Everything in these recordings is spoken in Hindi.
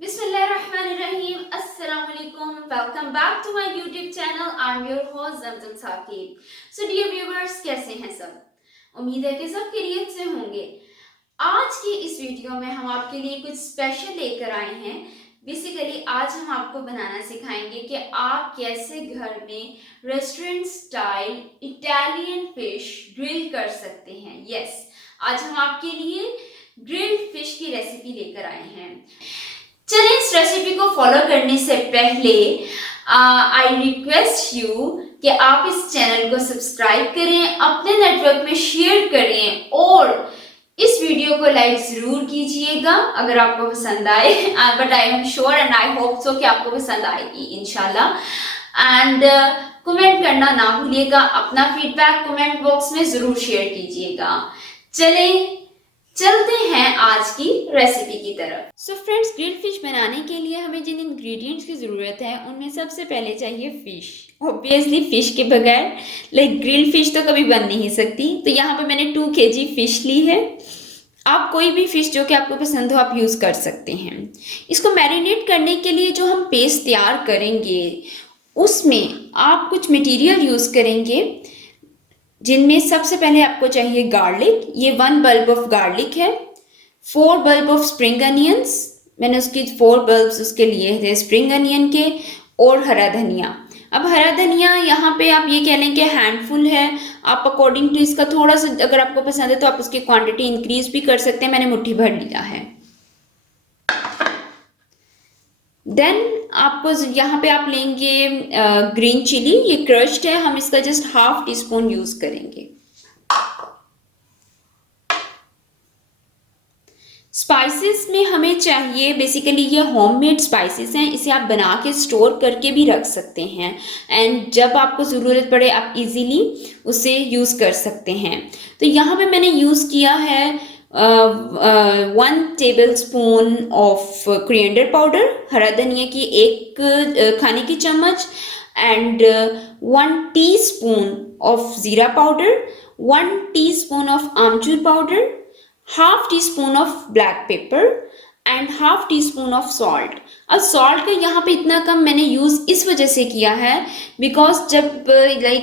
Bismillahirrahmanirrahim. Assalamu alaikum. Welcome back to my YouTube channel. I'm your host Zamzam Saqib. So dear viewers, कैसे हैं सब? उम्मीद है कि सब खैरियत से होंगे। आज की इस वीडियो में हम आपके लिए कुछ स्पेशल लेकर आए हैं। बेसिकली आज हम आपको बनाना सिखाएंगे कि आप कैसे घर में restaurant style Italian fish grill कर सकते हैं। यस, आज हम आपके लिए ग्रिल्ड फिश की रेसिपी लेकर आए हैं। चलिए इस रेसिपी को फॉलो करने से पहले आई रिक्वेस्ट यू कि आप इस चैनल को सब्सक्राइब करें, अपने नेटवर्क में शेयर करें और इस वीडियो को लाइक जरूर कीजिएगा अगर आपको पसंद आए। But I am sure and I hope so कि आपको पसंद आएगी इंशाल्लाह। एंड कमेंट करना ना भूलिएगा, अपना फीडबैक कमेंट बॉक्स में जरूर शेयर कीजिएगा। चलते हैं आज की रेसिपी की तरफ। सो फ्रेंड्स, ग्रिल्ड फिश बनाने के लिए हमें जिन इंग्रेडिएंट्स की ज़रूरत है उनमें सबसे पहले चाहिए फ़िश। ऑब्वियसली फ़िश के बगैर ग्रिल्ड फिश तो कभी बन नहीं सकती। तो यहाँ पे मैंने 2 kg फ़िश ली है। आप कोई भी फ़िश जो कि आपको पसंद हो आप यूज़ कर सकते हैं। इसको मैरिनेट करने के लिए जो हम पेस्ट तैयार करेंगे उसमें आप कुछ मटीरियल यूज़ करेंगे जिनमें सबसे पहले आपको चाहिए गार्लिक। ये 1 बल्ब ऑफ गार्लिक है, 4 बल्ब ऑफ स्प्रिंग अनियंस, मैंने उसके 4 बल्ब्स उसके लिए थे स्प्रिंग अनियन के, और हरा धनिया। अब हरा धनिया यहाँ पे आप ये कह लें कि हैंडफुल है। आप अकॉर्डिंग टू इसका थोड़ा सा अगर आपको पसंद है तो आप उसकी क्वांटिटी इंक्रीज भी कर सकते हैं। मैंने मुट्ठी भर लिया है। देन आपको यहाँ पे आप लेंगे ग्रीन चिली, ये क्रश्ड है, हम इसका जस्ट 1/2 टीस्पून यूज करेंगे। स्पाइसेस में हमें चाहिए, बेसिकली ये होममेड स्पाइसेस हैं, इसे आप बना के स्टोर करके भी रख सकते हैं एंड जब आपको ज़रूरत पड़े आप इजीली उसे यूज़ कर सकते हैं। तो यहाँ पे मैंने यूज़ किया है 1 table spoon of coriander powder, हरा धनिया की 1 खाने की चम्मच, एंड 1 टीस्पून ऑफ ज़ीरा powder, 1 teaspoon of amchur powder, 1/2 teaspoon of black pepper and 1/2 teaspoon of salt. अब सॉल्ट का यहाँ पे इतना कम मैंने यूज़ इस वजह से किया है बिकॉज जब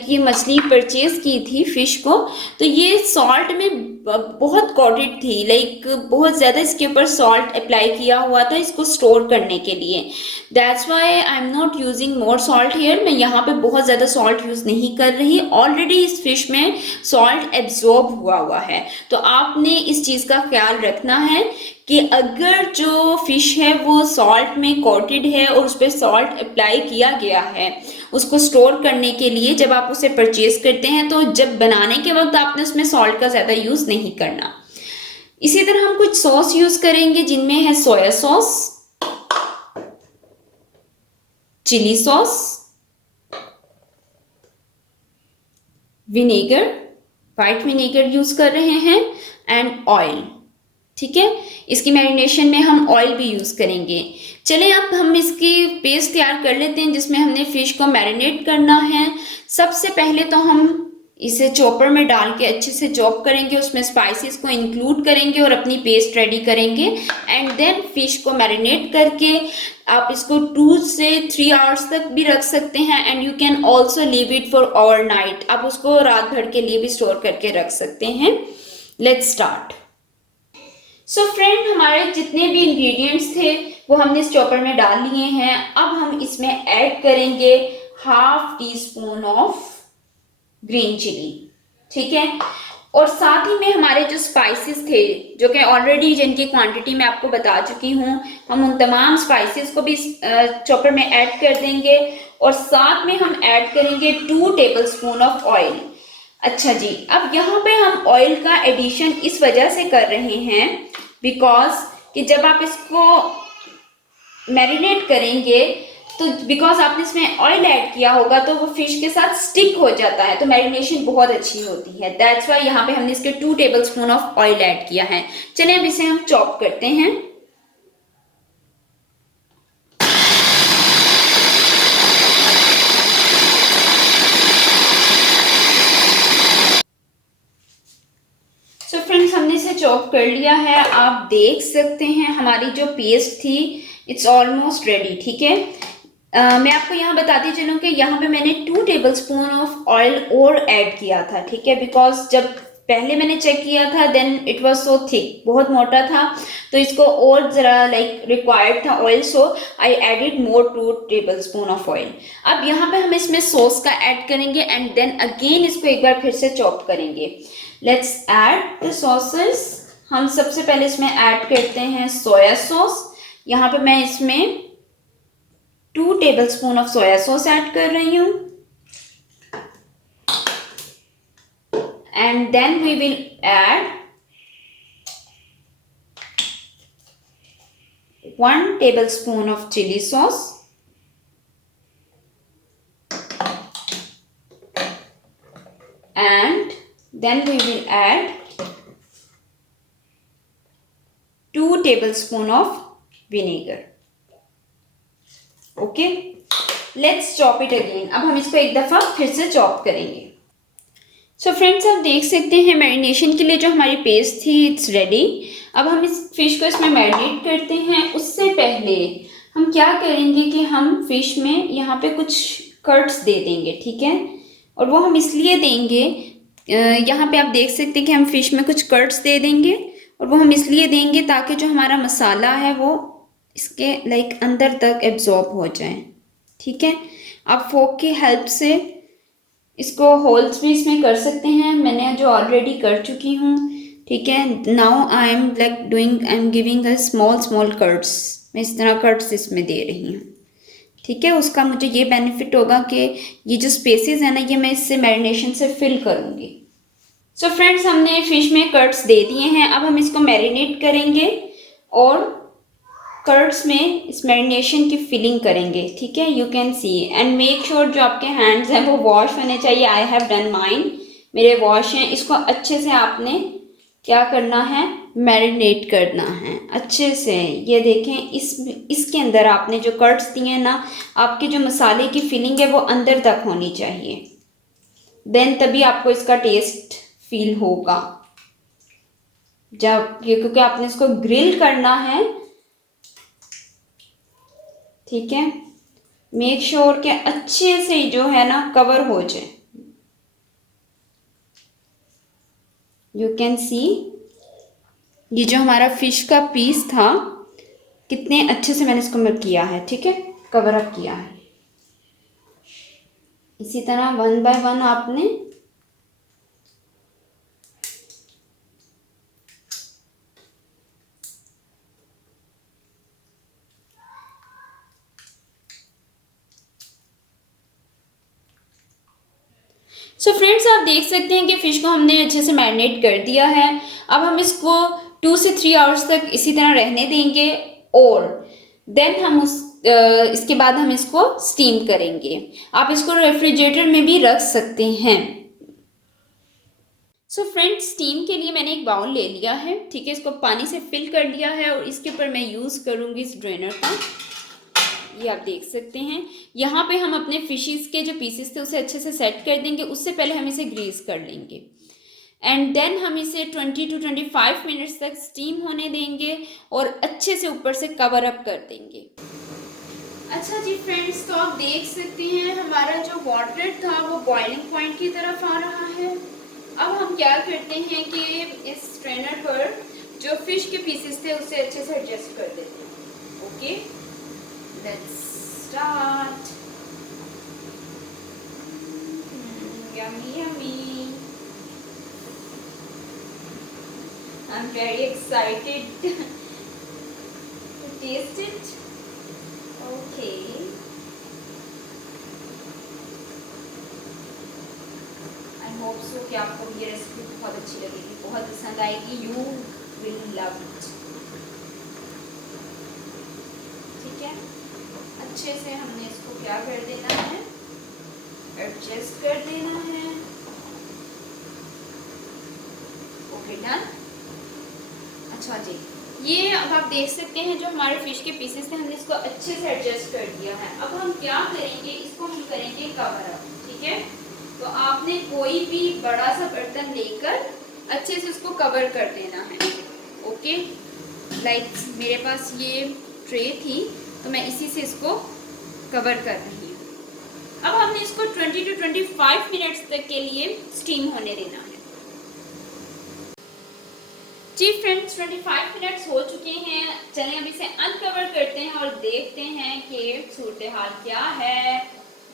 ये मछली परचेज की थी फ़िश को तो ये सॉल्ट में बहुत कोटेड थी, बहुत ज़्यादा इसके ऊपर सॉल्ट अप्लाई किया हुआ था इसको स्टोर करने के लिए। That's why I am not using more salt here. मैं यहाँ पे बहुत ज़्यादा सॉल्ट यूज़ नहीं कर रही, ऑलरेडी इस फिश में सॉल्ट एब्जॉर्ब हुआ है। तो आपने इस चीज़ का ख्याल रखना है कि अगर जो फिश है वो सॉल्ट में कोटेड है और उस पर सॉल्ट अप्लाई किया गया है उसको स्टोर करने के लिए, जब आप उसे परचेज करते हैं तो जब बनाने के वक्त आपने उसमें सॉल्ट का ज़्यादा यूज़ नहीं करना। इसी तरह हम कुछ सॉस यूज़ करेंगे जिनमें है soya sauce, chilli sauce, vinegar, white vinegar use कर रहे हैं, एंड ऑयल। ठीक है, इसकी मैरिनेशन में हम ऑयल भी यूज़ करेंगे। चलें अब हम इसकी पेस्ट तैयार कर लेते हैं जिसमें हमने फ़िश को मैरिनेट करना है। सबसे पहले तो हम इसे चॉपर में डाल के अच्छे से चॉप करेंगे, उसमें स्पाइसेस को इंक्लूड करेंगे और अपनी पेस्ट रेडी करेंगे एंड देन फिश को मैरिनेट करके आप इसको 2 से 3 आवर्स तक भी रख सकते हैं and you can also leave it for overnight. आप उसको रात भर के लिए भी स्टोर करके रख सकते हैं। Let's start. सो फ्रेंड, हमारे जितने भी इंग्रेडिएंट्स थे वो हमने इस चॉपर में डाल लिए हैं। अब हम इसमें ऐड करेंगे 1/2 टीस्पून ऑफ ग्रीन चिली। ठीक है, और साथ ही में हमारे जो स्पाइसेस थे जो कि ऑलरेडी जिनकी क्वांटिटी मैं आपको बता चुकी हूँ, हम उन तमाम स्पाइसेस को भी चॉपर में ऐड कर देंगे और साथ में हम ऐड करेंगे 2 टेबल स्पून ऑफ ऑयल। अच्छा जी, अब यहाँ पे हम ऑयल का एडिशन इस वजह से कर रहे हैं बिकॉज कि जब आप इसको मैरिनेट करेंगे तो बिकॉज आपने इसमें ऑयल ऐड किया होगा तो वो फिश के साथ स्टिक हो जाता है, तो मैरिनेशन बहुत अच्छी होती है। दैट्स वाई यहाँ पे हमने इसके 2 table spoon of oil add किया है। चलिए अब इसे हम चॉप करते हैं। सो फ्रेंड्स, हमने इसे चॉप कर लिया है। आप देख सकते हैं हमारी जो पेस्ट थी इट्स ऑलमोस्ट रेडी। ठीक है, मैं आपको यहाँ बताती चलूँ कि यहाँ पे मैंने 2 टेबलस्पून ऑफ ऑयल और ऐड किया था। ठीक है, बिकॉज जब पहले मैंने चेक किया था then it was so thick, बहुत मोटा था, तो इसको और ज़रा लाइक रिक्वायर्ड था oil, so I added more 2 tablespoon of oil. अब यहाँ पे हम इसमें सॉस का ऐड करेंगे एंड देन अगेन इसको एक बार फिर से चॉप करेंगे। Let's add the sauces. हम सबसे पहले इसमें ऐड करते हैं सोया सॉस। यहाँ पे मैं इसमें 2 tablespoon of soya sauce add कर रही हूँ and then we will add 1 tablespoon of chili sauce and then we will add 2 tablespoon of vinegar. Okay, let's chop it again. अब हम इसको एक दफ़ा फिर से चॉप करेंगे। सो फ्रेंड्स, आप देख सकते हैं मैरिनेशन के लिए जो हमारी पेस्ट थी इट्स रेडी। अब हम इस फिश को इसमें मैरिनेट करते हैं। उससे पहले हम क्या करेंगे कि हम फिश में यहाँ पे कुछ कर्ट्स दे देंगे। ठीक है, और वो हम इसलिए देंगे, यहाँ पे आप देख सकते हैं कि हम फिश में कुछ कर्ट्स दे देंगे, और वो हम इसलिए देंगे ताकि जो हमारा मसाला है वो इसके लाइक अंदर तक एब्जॉर्ब हो जाए। ठीक है, आप फोक की हेल्प से इसको होल्स भी इसमें कर सकते हैं, मैंने जो ऑलरेडी कर चुकी हूँ। ठीक है, now I am giving a small cuts. मैं इस तरह कट्स इसमें दे रही हूँ। ठीक है, उसका मुझे ये बेनिफिट होगा कि ये जो स्पेसेस है ना, ये मैं इससे मैरिनेशन से फिल करूँगी। सो फ्रेंड्स, हमने फिश में कट्स दे दिए हैं। अब हम इसको मैरिनेट करेंगे और कर्ड्स में इस मैरिनेशन की फिलिंग करेंगे। ठीक है, you can see and make sure जो आपके हैंड्स हैं वो वॉश होने चाहिए। आई हैव डन माइन, मेरे वॉश हैं। इसको अच्छे से आपने क्या करना है, मैरिनेट करना है अच्छे से। ये देखें, इसके अंदर आपने जो कर्ड्स दिए हैं ना, आपके जो मसाले की फिलिंग है वो अंदर तक होनी चाहिए, देन तभी आपको इसका टेस्ट फील होगा। जब ये, क्योंकि आपने इसको ग्रिल करना है। ठीक है, मेक श्योर कि अच्छे से जो है ना कवर हो जाए। यू कैन सी ये जो हमारा फिश का पीस था कितने अच्छे से मैंने इसको किया है। ठीक है, कवर अप किया है। इसी तरह 1 बाय 1 आपने सो फ्रेंड्स, आप देख सकते हैं कि फ़िश को हमने अच्छे से मैरिनेट कर दिया है। अब हम इसको 2 से 3 आवर्स तक इसी तरह रहने देंगे और देन हम इसके बाद हम इसको स्टीम करेंगे। आप इसको रेफ्रिजरेटर में भी रख सकते हैं। सो फ्रेंड्स, स्टीम के लिए मैंने एक बाउल ले लिया है। ठीक है, इसको पानी से फिल कर लिया है और इसके ऊपर मैं यूज़ करूँगी इस ड्रेनर का। ये आप देख सकते हैं। यहाँ पे हम अपने फिशेस के जो पीसेस थे उसे अच्छे से सेट कर देंगे। उससे पहले हम इसे ग्रीस कर लेंगे एंड देन हम इसे 20 to 25 मिनट्स तक स्टीम होने देंगे और अच्छे से ऊपर से कवर अप कर देंगे। अच्छा जी फ्रेंड्स, तो आप देख सकते हैं हमारा जो वाटर था वो बॉइलिंग पॉइंट की तरफ आ रहा है। अब हम क्या करते हैं कि इस स्ट्रेनर पर जो फिश के पीसेस थे उसे अच्छे से एडजस्ट कर देते हैं। Okay, let's start. Yummy, yummy. I'm very excited to taste it. Okay. I hope so कि आपको ये रेसिपी बहुत अच्छी लगेगी, बहुत पसंद आएगी। You will love it. ठीक है, अच्छे से हमने इसको क्या कर देना है, एडजस्ट कर देना है। Okay, done. अच्छा जी, ये अब आप देख सकते हैं जो हमारे फिश के पीसेस थे हमने इसको अच्छे से एडजस्ट कर दिया है। अब हम क्या करेंगे, इसको हम करेंगे कवर अप। ठीक है, तो आपने कोई भी बड़ा सा बर्तन लेकर अच्छे से उसको कवर कर देना है। ओके, लाइक मेरे पास ये ट्रे थी तो मैं इसी से इसको कवर कर रही हूँ। अब हमने इसको 20 to 25 मिनट्स तक के लिए स्टीम होने देना है। जी फ्रेंड्स, 25 मिनट्स हो चुके हैं। चलें अब इसे अनकवर करते हैं और देखते हैं कि सूरत हाल क्या है।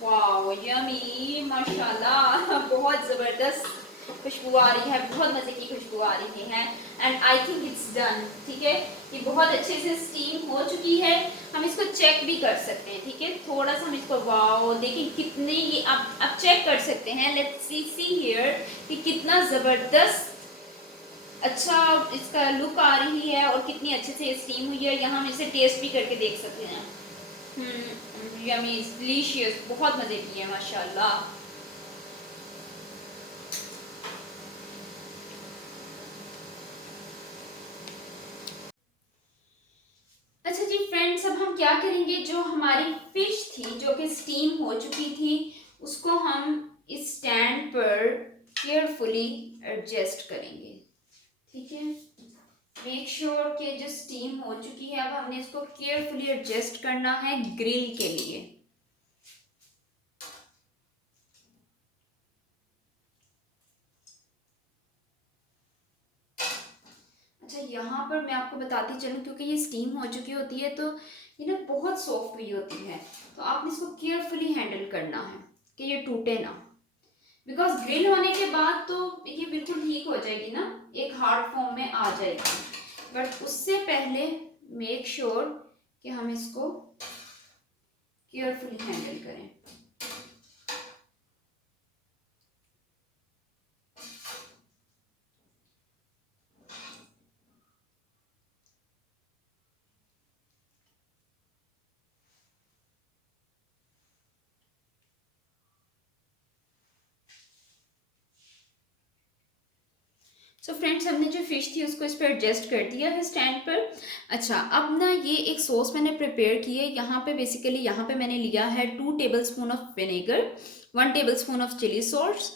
वाह यमी, माशाल्लाह, बहुत ज़बरदस्त खुशबू आ रही है, बहुत मज़े की खुशबू आ रही है। And I think it's done. ठीक है, ये बहुत अच्छे से स्टीम हो चुकी है। हम इसको चेक भी कर सकते हैं। ठीक है, थोड़ा सा हम इसको, वाह देखिए कितने ये आप चेक कर सकते हैं। लेट्स सी हियर कि कितना ज़बरदस्त अच्छा इसका लुक आ रही है और कितनी अच्छे से स्टीम हुई है। यहाँ हम इसे टेस्ट भी करके देख सकते हैं। यमी, डिलीशियस, बहुत मज़े की है माशाल्लाह। अच्छा जी फ्रेंड्स, अब हम क्या करेंगे, जो हमारी फिश थी जो कि स्टीम हो चुकी थी, उसको हम इस स्टैंड पर केयरफुली एडजस्ट करेंगे। ठीक है, मेक श्योर कि जो स्टीम हो चुकी है, अब हमने इसको केयरफुली एडजस्ट करना है ग्रिल के लिए। अच्छा, यहाँ पर मैं आपको बताती चलूँ, क्योंकि ये स्टीम हो चुकी होती है तो ये ना बहुत सॉफ्ट भी होती है, तो आपने इसको केयरफुली हैंडल करना है कि ये टूटे ना। बिकॉज ग्रिल होने के बाद तो ये बिल्कुल ठीक हो जाएगी ना, एक हार्ड फॉर्म में आ जाएगी, बट उससे पहले मेक श्योर कि हम इसको केयरफुली हैंडल करें। सो फ्रेंड्स, हमने जो फिश थी उसको इस पर एडजस्ट कर दिया है स्टैंड पर। अच्छा, अब ना ये एक सॉस मैंने प्रिपेयर की है। यहाँ पे बेसिकली यहाँ पे मैंने लिया है 2 tablespoon of vinegar, 1 tablespoon of chilli sauce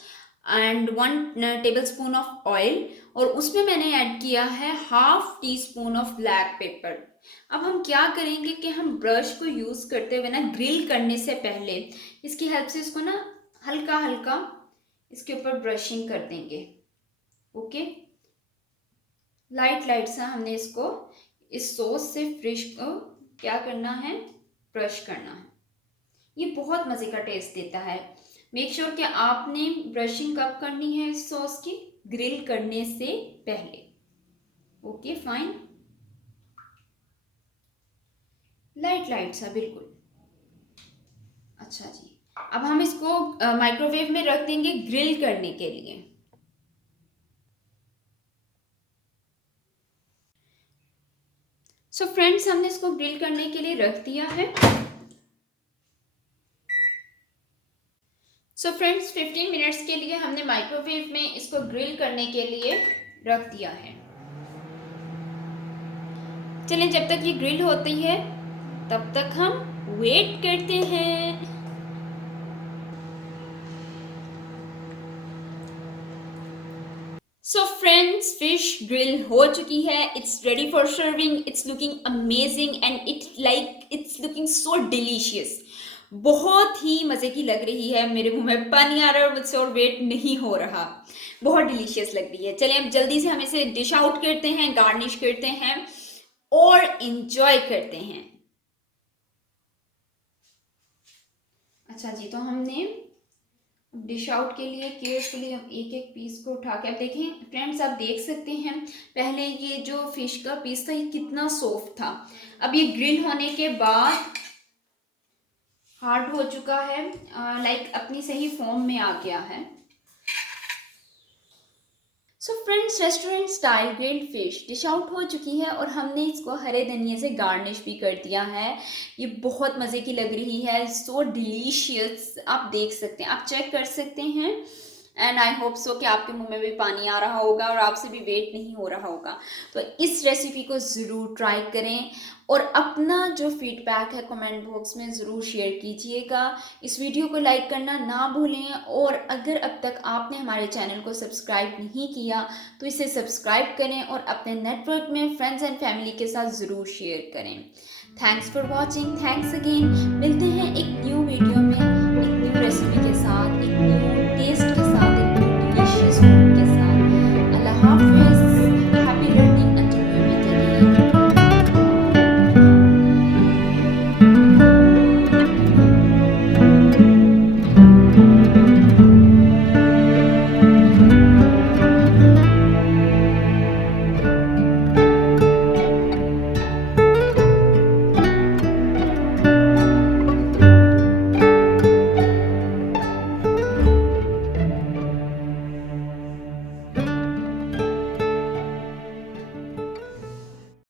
and 1 tablespoon of oil, और उसमें मैंने ऐड किया है 1/2 टीस्पून ऑफ ब्लैक पेपर। अब हम क्या करेंगे कि हम ब्रश को यूज़ करते हुए ना ग्रिल करने से पहले इसकी हेल्प से इसको ना हल्का हल्का इसके ऊपर ब्रशिंग कर देंगे। ओके, लाइट लाइट सा हमने इसको इस सॉस से फिश को क्या करना है, ब्रश करना है। ये बहुत मज़े का टेस्ट देता है। मेक श्योर कि आपने ब्रशिंग कब करनी है इस सॉस की, ग्रिल करने से पहले। ओके फाइन, लाइट लाइट सा बिल्कुल। अच्छा जी, अब हम इसको माइक्रोवेव में रख देंगे ग्रिल करने के लिए। सो फ्रेंड्स, हमने इसको ग्रिल करने के लिए रख दिया है। सो फ्रेंड्स, 15 मिनट्स के लिए हमने माइक्रोवेव में इसको ग्रिल करने के लिए रख दिया है। चलें, जब तक ये ग्रिल होती है तब तक हम वेट करते हैं। सो फ्रेंड्स, फिश ग्रिल हो चुकी है। It's ready for serving. It's looking amazing and it's looking so delicious. बहुत ही मज़े की लग रही है, मेरे मुंह में पानी आ रहा है और मुझसे और वेट नहीं हो रहा। बहुत डिलीशियस लग रही है। चलें अब जल्दी से हम इसे डिश आउट करते हैं, गार्निश करते हैं और इंजॉय करते हैं। अच्छा जी, तो हमने डिश आउट के लिए केयरफुली एक एक पीस को उठा के, अब देखें फ्रेंड्स, आप देख सकते हैं पहले ये जो फिश का पीस था ये कितना सॉफ्ट था, अब ये ग्रिल होने के बाद हार्ड हो चुका है, लाइक अपनी सही फॉर्म में आ गया है। So friends, restaurant style grilled fish dish out हो चुकी है और हमने इसको हरे धनिए से गार्निश भी कर दिया है। ये बहुत मज़े की लग रही है, सो डिलीशियस। आप देख सकते हैं, आप चेक कर सकते हैं एंड आई होप सो कि आपके मुंह में भी पानी आ रहा होगा और आपसे भी वेट नहीं हो रहा होगा। तो इस रेसिपी को ज़रूर ट्राई करें और अपना जो फीडबैक है कमेंट बॉक्स में ज़रूर शेयर कीजिएगा। इस वीडियो को लाइक करना ना भूलें और अगर अब तक आपने हमारे चैनल को सब्सक्राइब नहीं किया तो इसे सब्सक्राइब करें और अपने नेटवर्क में फ्रेंड्स एंड फैमिली के साथ ज़रूर शेयर करें। Thanks for watching, thanks again. मिलते हैं एक